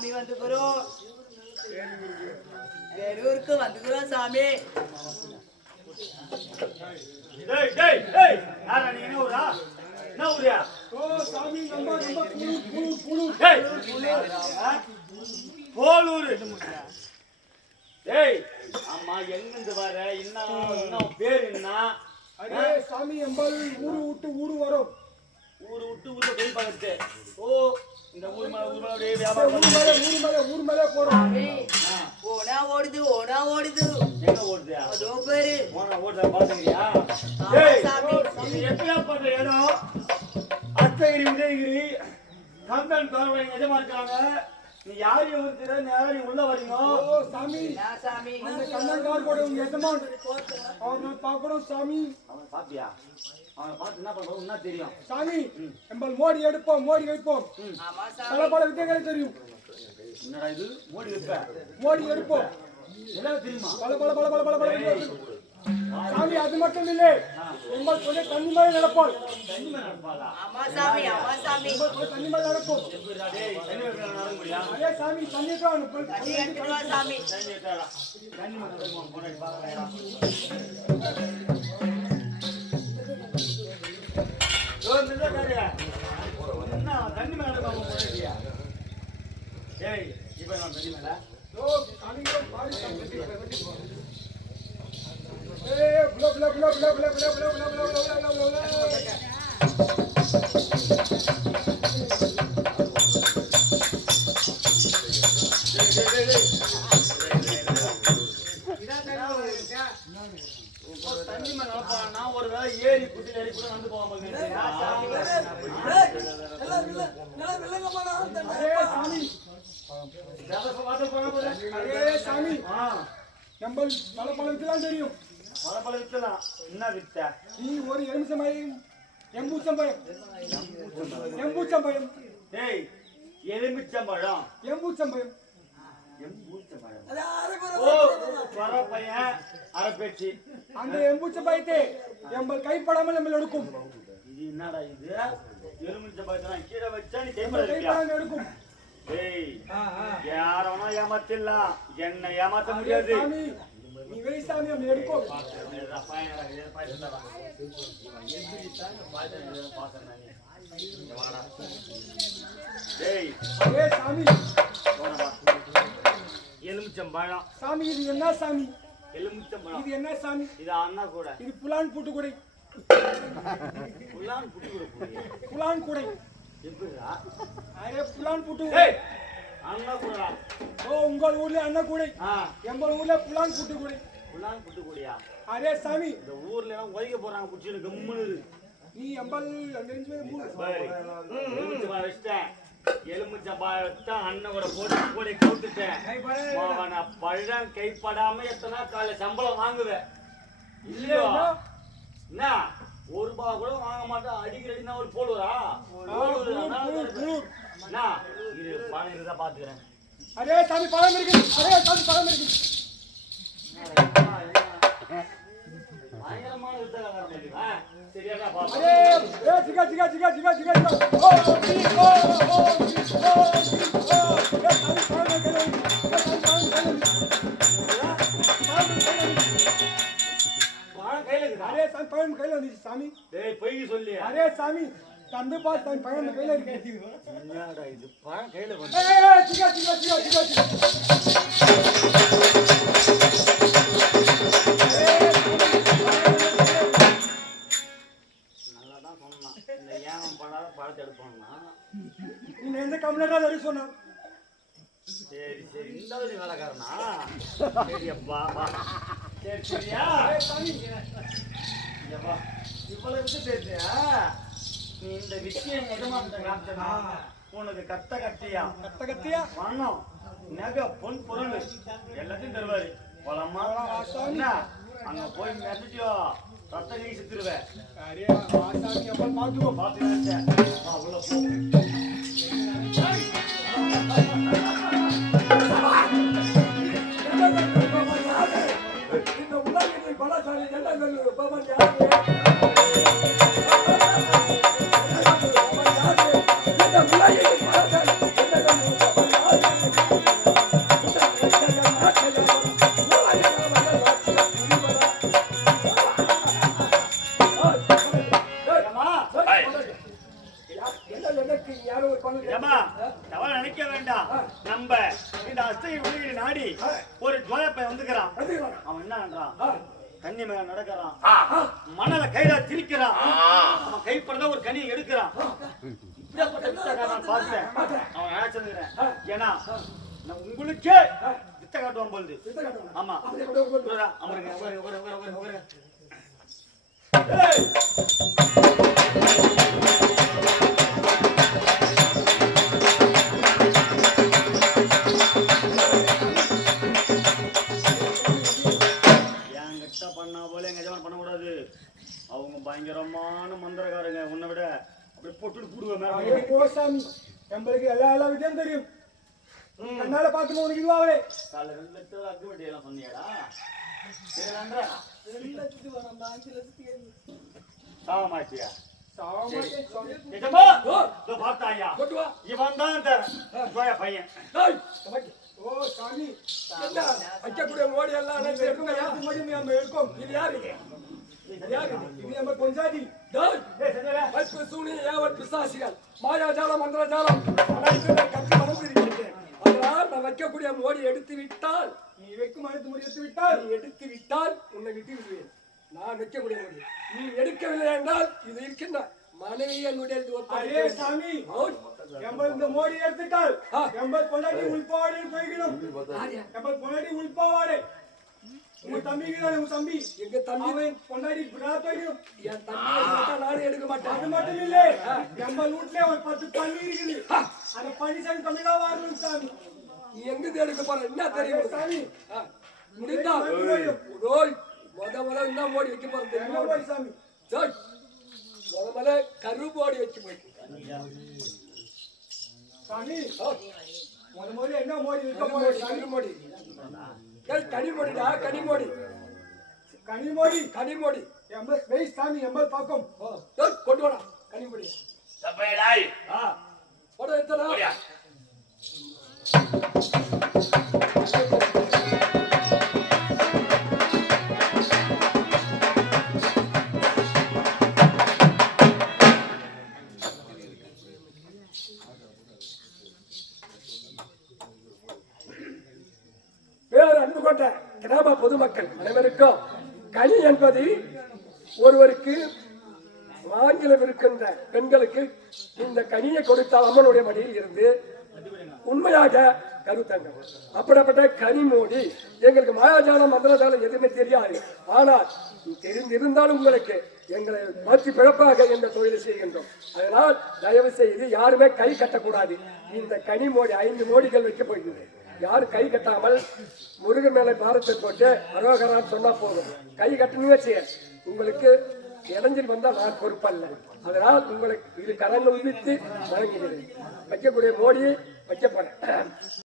சாமி வந்துக்கிறோம். வேலூருக்கு வந்துக்கிறோம் சாமி. டேய் டேய் டேய் யாரா நீ என்ன ஊரா? என்ன ஊரா? ஓ சாமி நம்ம புழு டேய் போலூர். டேய் அம்மா எங்க இருந்து வர? என்ன பேர் என்ன? அரே சாமி எம்பல் ஊரு விட்டு ஊரு வரும். ஊரு விட்டு ஊரு போய் பார்த்து. ஓ இந்த ஊர் மேல அப்படியே வியாபாரம் பண்ணு. ஊர் மேல போறோம். ஓனா ஓடுது. எங்க ஓடுது? அதோ பேரு. ஓனா ஓடுற பாத்தீங்களா? ஆமா சாமி. இது எப்படியா பண்ற இடம்? அத்தகிரி உதயகிரி கம்பன் காரவங்க எஜமா இருக்காங்க. நீ யாரையும் ஊத்துற நேரம் உள்ள வரீங்க. ஓ சாமி நான் சாமி. அந்த கண்ணங்கார் கூட உங்க எஜமான் அவனை பார்க்கணும் சாமி. அவன் பாத்தியா? அவனை பார்த்து என்ன பண்றோம் என்ன தெரியும்? சாமி எம்பல் மோடி எடுப்போம் மோடி வைப்போம். ஆமா பல சாமி. பல வித்தைகளை தெரியும். என்னடா இது? மோடி வைப்ப? மோடி எடுப்போம். என்ன தெரியுமா? பல பல பல பல பல பல வித்தைகள். சாமி அது மட்டும் இல்லை எம்பல் கொஞ்சம் தண்ணி மாதிரி நடப்போம். தண்ணி மேல நடப்பாளா? ஆமா சாமி. தண்ணி மாதிரி நடக்கும். எப்படிடா டேய் தண்ணி மேல நடக்க முடியா? அதே சாமி தண்ணி தான் தண்ணி எடுத்துட்டு வா சாமி. தண்ணி எடுத்தாடா. தண்ணி மேல நடக்குமா? போடா பாக்கறேன். ஓ நில்லா காரியா. என்ன தண்ணி மேல நடக்காம போறீங்க? டேய் இப்போ நான் தண்ணி மேல ஓ காலிங்க பாரி சாமி. ஏய் புல புல புல புல புல புல புல புல புல புல புல. தண்ணி மேல நடப்பா. நான் ஒரு வேளை ஏறி குட்டி ஏறி கூட வந்து போக மாட்டேன். அரே சாமி எம்பல் பல பல வித்தைலாம் தெரியும். பல வித்தலாம். என்ன வித்த? நீ ஒரு எலுமிச்சம்பழம் எம்பூச்சம்பழம். டேய் எலுமிச்சம்பழம். எம்பூச்சம்பழம். ஓ வர பையன் அரப்பேச்சி. அந்த எம்பூச்சம்பழத்தை எம்பல் கைப்படாமல் எம்பல் எடுக்கும். இது என்னடா இது? எலுமிச்சம்பழத்தை கீழே வச்சா நீ கைப்பட எடுக்கும். டேய் யாரவனா ஏமாத்திடலாம். என்ன ஏமாத்த முடியாது. சாமி நீ வை சாமி நம்ம எடுக்கும். டேய் அரே சாமி எலுமிச்சம்பழம். சாமி இது என்ன சாமி? எலுமிச்சம்பழம். இது என்ன சாமி? இது அண்ணா கூட. இது புலான் பூட்டு கூடை. புல்லான் புட்டி கூட போறியா? புலான் கூடை. எப்படிடா? அரே புலான் பூட்டு. ஏய் அண்ணா கூடடா. ஓ உங்கள் ஊர்ல அண்ணா கூடை. எங்கள் ஊர்ல புலான் பூட்டு கூடை. புல்லான் புட்டி கூடயா? அரே சாமி இந்த ஊர்ல எல்லாம் ஒதுக்க போறாங்க குச்சின்னு கம்முனு. நீ எம்பல் அந்த ரெண்டு பேரும் மூணு. எலுமிச்சம்பழம் வச்சிட்டேன். எலுமிச்சம்பழத்தை அண்ணன் கூட போட்டு கூட கவுத்துட்டேன். அவனை பழம் கைப்படாம எத்தனை கால சம்பளம் வாங்குவேன் இல்லையோ? என்ன ஒரு ரூபாய் கூட வாங்க மாட்டேன். அடிக்கடி ஒரு போடுவா என்ன இரு பணம் இருந்தா பாத்துக்கிறேன். அரே சாமி பழம் இருக்கு. அரே சாமி பழம் இருக்கு. பயங்கரமான வித்தகாரன். சரியாடா பாப்பா. அரே ஏ ஜிகா ஜிகா ஜிகா ஜிகா ஜிகா ஜிகா. ஓ டி ஓ ஓ டி ஓ டி ஓ. ஏ சாமி பழம் இருக்கு. ஏ சாமி பழம் இருக்கு. பணம் கையில இருக்குதா? அரே சாமி பழம் கையில வந்துச்சு சாமி. டேய் பொய் சொல்லி. அரே சாமி தந்து பாஸ் சாமி பழம் கையில இருக்கு. என்னடா இது பணம் கையில வந்து. ஏ ஜிகா ஜிகா ஜிகா ஜிகா ஜிகா. நல்லாதான் சொன்னான். இந்த ஏனம் பண்ணாத பழத்தை எடுப்பான்னா. நீ எந்த கம்ப்ளைண்டா வரை சொன்னா? சரி சரி இந்த ஒரு வேலைக்காரனா? சரி அப்பா வா. சரி சரியா? அரே சாமி அப்பா இவ்வளவு விட்டு தெரிஞ்சியா? நீ இந்த விஷயம் எஜமான்கிட்ட காமிச்சனா உனக்கு கத்த கத்தியா கத்த கத்தியா பணம் நகை பொன் பொருள் எல்லாத்தையும் தருவாரு. போலாமா? என்ன அங்க போய் மெசேஜோ ரத்த கை செத்துருவேன். அரே ஆசாமி அப்ப பாத்துக்கோ. பார்த்து நினைச்சேன் உள்ள போ. இந்த உலகத்தில் பலசாலி எல்லாம் இந்த உலகத்தில் பலசாலி தாண்டான், தண்ணி மேல நடக்கிறான், மணல கையில திரிக்கிறான், அவன் கைப்படதான் ஒரு கனியை எடுக்கிறான். இப்படியாப்பட்ட வித்தக்காரன் பார்த்தேன். அவன் நினைச்சிருக்கிறேன். ஏன்னா நான் உங்களுக்கே வித்த காட்டுவான் போகுது. ஆமா அமருங்க, உட்காருங்க, உட்காருங்க, உட்காருங்க. என்கிட்ட பண்ணா போல எங்க எஜமான் பண்ணக்கூடாது. அவங்க பயங்கரமான மந்திரக்காரங்க. உன்னை விட அப்படி போட்டுட்டு போடுவேன். கோசாமி நம்மளுக்கு எல்லா விதம் தெரியும். கண்ணால பார்த்து உனக்கு இதுவாவே காலைல 2 லட்சம் அக்கு வட்டி எல்லாம் சொன்னீங்கடா. சாமாச்சியா பார்த்தாயா? இவன் தான் இந்த பையன். ஓ சாமி, வைக்கக்கூடிய மோடி எல்லாம் எடுக்கும். இது யாரு? இது நம்ம கொஞ்சாதி பிசாசிகள், மாயாஜாலம், மந்திரஜாலம் கற்று வளர்ந்திருக்கிறேன். அதனால் நான் வைக்கக்கூடிய மோடி எடுத்து விட்டால், நீ வைக்கும் அடுத்து மோடி எடுத்து விட்டால், நீ எடுத்து விட்டால் உன்னை விட்டு விடுவேன். நான் வைக்கக்கூடிய மோடி நீ எடுக்கவில்லை என்றால் இது இருக்கின்ற மனைவி என்னுடைய சாமி. இந்த மோடி எடுத்துட்டால் பொண்டாட்டி உள்பாவாடை போய்க்கணும். பொண்டாட்டி உள்பாவாடை உங்க தம்பி எங்க தம்பி பொண்டாடி போய்க்கணும். என் தம்பி நானும் எடுக்க மாட்டேன். அது மட்டும் இல்லை, நம்ம வீட்டுல ஒரு 10 பண்ணி இருக்குது. அந்த பண்ணி சாமி தமிழா வரணும் சாமி. நீ எங்க எடுக்க போற என்ன தெரியும் சாமி? முடிந்தா ரோய் முத என்ன மோடி வைக்க போற தெரியும் சாமி? முத கரும்போடி வச்சு போயிட்டு சாமி. முத என்ன மோடி வைக்க போற? கருமோடி. கனிமோடிடா, கனிமோடி, கனிமோடி, கனிமோடி. சாமி எம்பல் பாக்கம் கொண்டு வாடா கனிமோடி. போட எத்தனா கிராம பொதுமக்கள் அனைவருக்கும் கனி என்பது ஒருவருக்கு ஆங்கிலம் இருக்கின்ற பெண்களுக்கு இந்த கனியை கொடுத்தால் அம்மனுடைய மடியில் இருந்து உண்மையாக கருத்தங்க. அப்படிப்பட்ட கனிமோடி எங்களுக்கு மாயாஜாலம், மந்திரஜாலம் எதுவுமே தெரியாது. ஆனால் தெரிந்திருந்தாலும் உங்களுக்கு எங்களை மாற்றி பிழப்பாக இந்த தொழிலை செய்கின்றோம். அதனால் தயவு செய்து யாருமே கை கட்டக்கூடாது. இந்த கனிமோடி 5 மோடிகள் வைக்க போகிறது. யாரும் கை கட்டாமல் முருகன் மேல பாரத்தை போட்டு அரோகரான்னு சொன்னா போதும். கை கட்டணும்னு வச்சு உங்களுக்கு இடைஞ்சல் வந்தால் நான் பொறுப்பல்ல. அதனால் உங்களுக்கு இது கரங்கள் உதித்து வழங்குகிறேன். வைக்கக்கூடிய மோடியை வைக்க போறேன்.